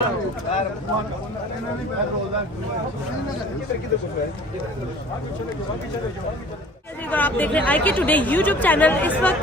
आप देख रहे हैं IK टुडे यूट्यूब चैनल। इस वक्त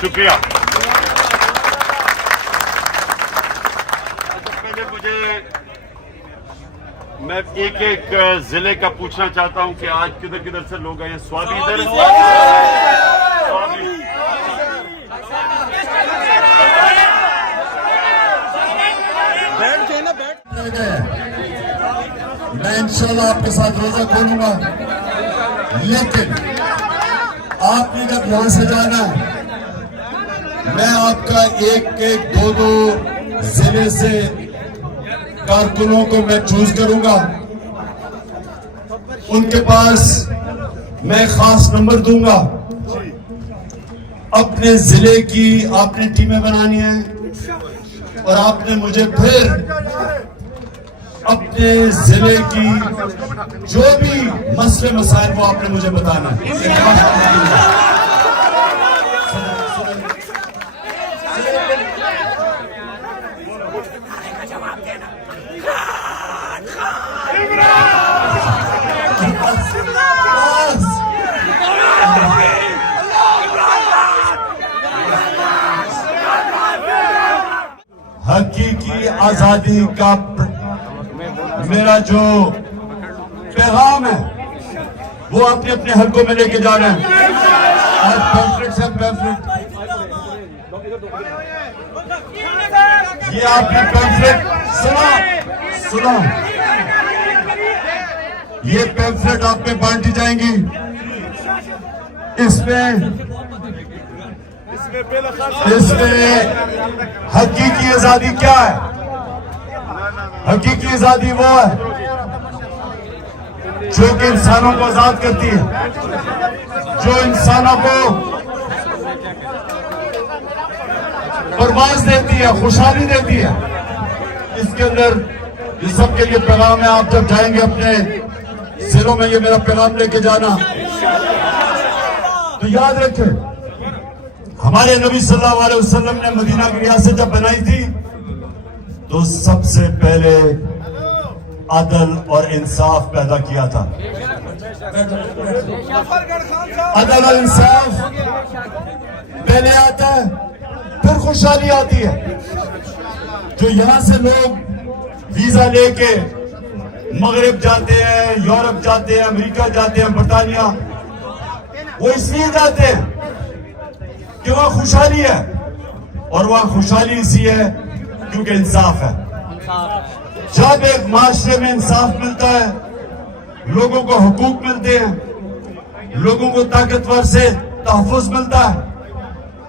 शुक्रिया। पहले मैं एक एक जिले का पूछना चाहता हूं कि आज किधर किधर से लोग आए हैं। स्वामी इधर स्वामी बैठ जाए ना, बैठ मैं इंशाल्लाह आपके साथ रोजा खोलूंगा, लेकिन आपने जब यहां से जाना है, मैं आपका एक एक दो जिले से कारकुनों को मैं चूज करूंगा। उनके पास मैं खास नंबर दूंगा। अपने जिले की आपने टीमें बनानी है और आपने मुझे फिर अपने जिले की जो भी मसले मसाइल वो आपने मुझे बताना है। हकीकी आजादी का मेरा जो पैगाम है वो अपने अपने हलकों में लेके जा रहे हैं। और पैम्फलेट ये आपने पैम्फलेट सुना ये पैम्फलेट आप में बांटी जाएंगी। इसमें हकीकी आजादी क्या है? हकीकी आजादी वो है जो कि इंसानों को आजाद करती है, जो इंसानों को परवाज देती है, खुशहाली देती है। इसके अंदर ये सबके लिए पैगाम है। आप जब जाएंगे अपने जिलों में, ये मेरा पैगाम लेके जाना। तो याद रखें, हमारे नबी सल्लल्लाहु अलैहि वसल्लम ने मदीना की रियासत जब बनाई थी तो सबसे पहले अदल और इंसाफ पैदा किया था। अदल और इंसाफ पहले आता है, फिर खुशहाली आती है। जो यहां से लोग वीजा लेके मगरिब जाते हैं, यूरोप जाते हैं, अमेरिका जाते हैं, बरतानिया, वो इसलिए जाते हैं कि वहां खुशहाली है। और वहां खुशहाली इसी है क्योंकि इंसाफ है। जब एक माशरे में इंसाफ मिलता है, लोगों को हुकूक मिलते हैं, लोगों को ताकतवर से तहफ़्फ़ुज़ मिलता है,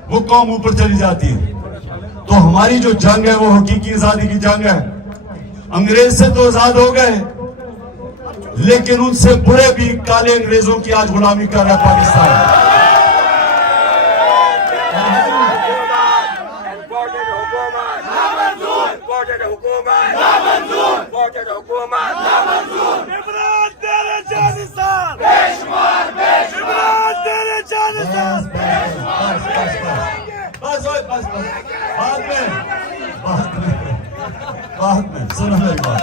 वो कौम ऊपर चली जाती है। तो हमारी जो जंग है वो हकीकी आजादी की जंग है। अंग्रेज से तो आजाद हो गए, लेकिन उनसे बुरे भी काले अंग्रेजों की आज गुलामी कर रहा है पाकिस्तान। बाद में सुनो मेरी बात।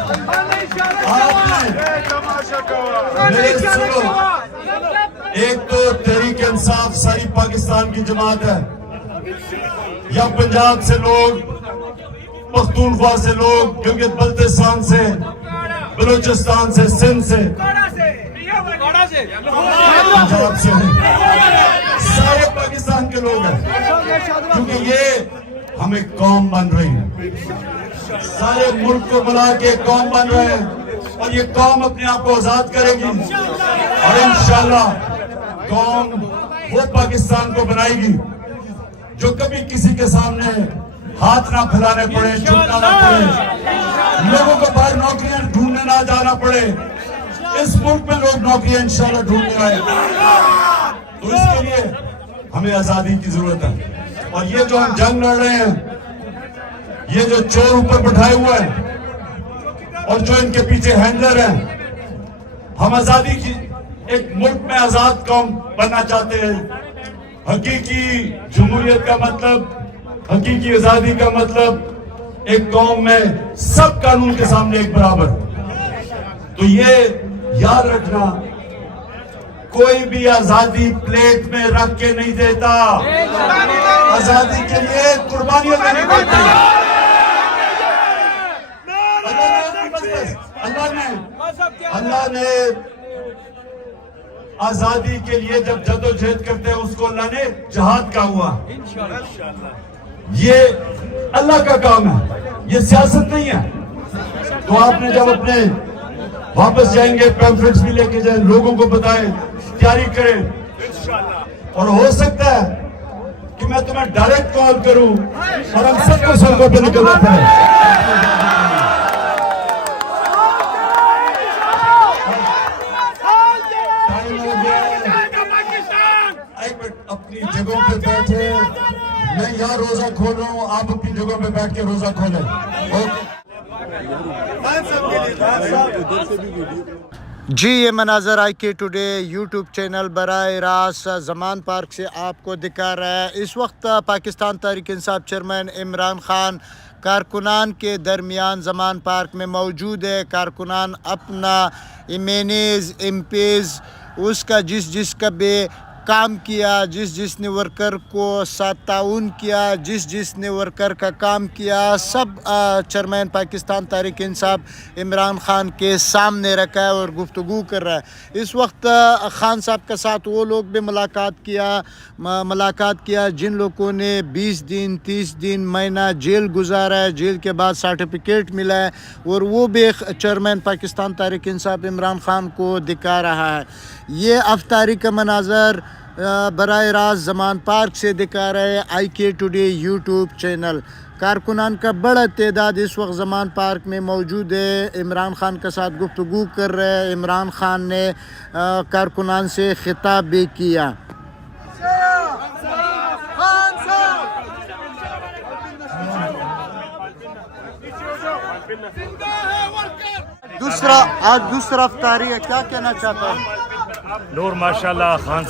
सुनो, एक तो तहरीक इंसाफ सारी पाकिस्तान की जमात है, या पंजाब से लोग, पख्तूनख्वा से लोग, गिलगित बल्तिस्तान से, बलूचिस्तान से, सिंध से, पंजाब से, सारे पाकिस्तान के लोग हैं। क्योंकि ये हम एक कौम बन रही है, सारे मुल्क को मिला के कौम बन रहे हैं। और ये कौम अपने आप को आजाद करेगी और इंशाल्लाह कौम वो पाकिस्तान को बनाएगी जो कभी किसी के सामने हाथ ना फैलाने पड़े, झुकना ना पड़े, लोगों को बाहर नौकरियां ढूंढने ना जाना पड़े। इस मुल्क में लोग नौकरियां इंशाल्लाह ढूंढने आए, तो इसके लिए हमें आजादी की जरूरत है। और ये जो हम जंग लड़ रहे हैं, ये जो चोर ऊपर बैठाए हुए हैं और जो इनके पीछे हैंडलर हैं, हम आजादी की एक मुल्क में आजाद कौम बनना चाहते हैं। हकीकी जमहूरियत का मतलब, हकीकी आजादी का मतलब एक कौम में सब कानून के सामने एक बराबर। तो ये याद रखना, कोई भी आजादी प्लेट में रख के नहीं देता, आजादी के लिए कुर्बानियां देनी पड़ती है। अल्लाह ने आजादी के लिए जब जदोजहद करते हैं उसको अल्लाह ने जहाद का हुआ। ये अल्लाह का काम है, ये सियासत नहीं है। तो आपने जब अपने वापस जाएंगे पैम्फलेट्स भी लेके जाए, लोगों को बताएं, तैयारी करें। और हो सकता है कि मैं तुम्हें डायरेक्ट कॉल करूं और हम सबको सड़कों पे निकलना पड़े। अपनी जगहों पे बैठे, मैं यहाँ रोजा खोल रहा हूँ, आप अपनी जगहों पे बैठ के रोजा खोलें। जी, ये मनाजर IK टुडे यूट्यूब चैनल बराह रास्त ज़मान पार्क से आपको दिखा रहा है। इस वक्त पाकिस्तान तहरीक इंसाफ चेयरमैन इमरान खान कारकुनान के दरमियान ज़मान पार्क में मौजूद है। कारकुनान अपना इमेनेज एमपीज़ उसका जिसका भी काम किया, जिसने वर्कर को साथ ताउन किया, जिसने वर्कर का काम किया, सब चेयरमैन पाकिस्तान तहरीक इंसाफ इमरान खान के सामने रखा है और गुफ्तगू कर रहा है। इस वक्त खान साहब के साथ वो लोग भी मुलाकात किया जिन लोगों ने 20 दिन 30 दिन महीना जेल गुजारा है, जेल के बाद सर्टिफिकेट मिला है, और वो भी चेयरमैन पाकिस्तान तहरीक इंसाफ इमरान खान को दिखा रहा है। ये अफ्तारी का मनाजर बराह रास्त ज़मान पार्क से दिखा रहे हैं IK टुडे यूट्यूब चैनल। कारकुनान का बड़ा तादाद इस वक्त ज़मान पार्क में मौजूद है, इमरान खान के साथ गुफ्तगू कर रहे हैं। इमरान खान ने कारकुनान से खिताब भी किया। दूसरा अफ्तारी है, क्या कहना चाहता हूँ? नूर माशाल्लाह खान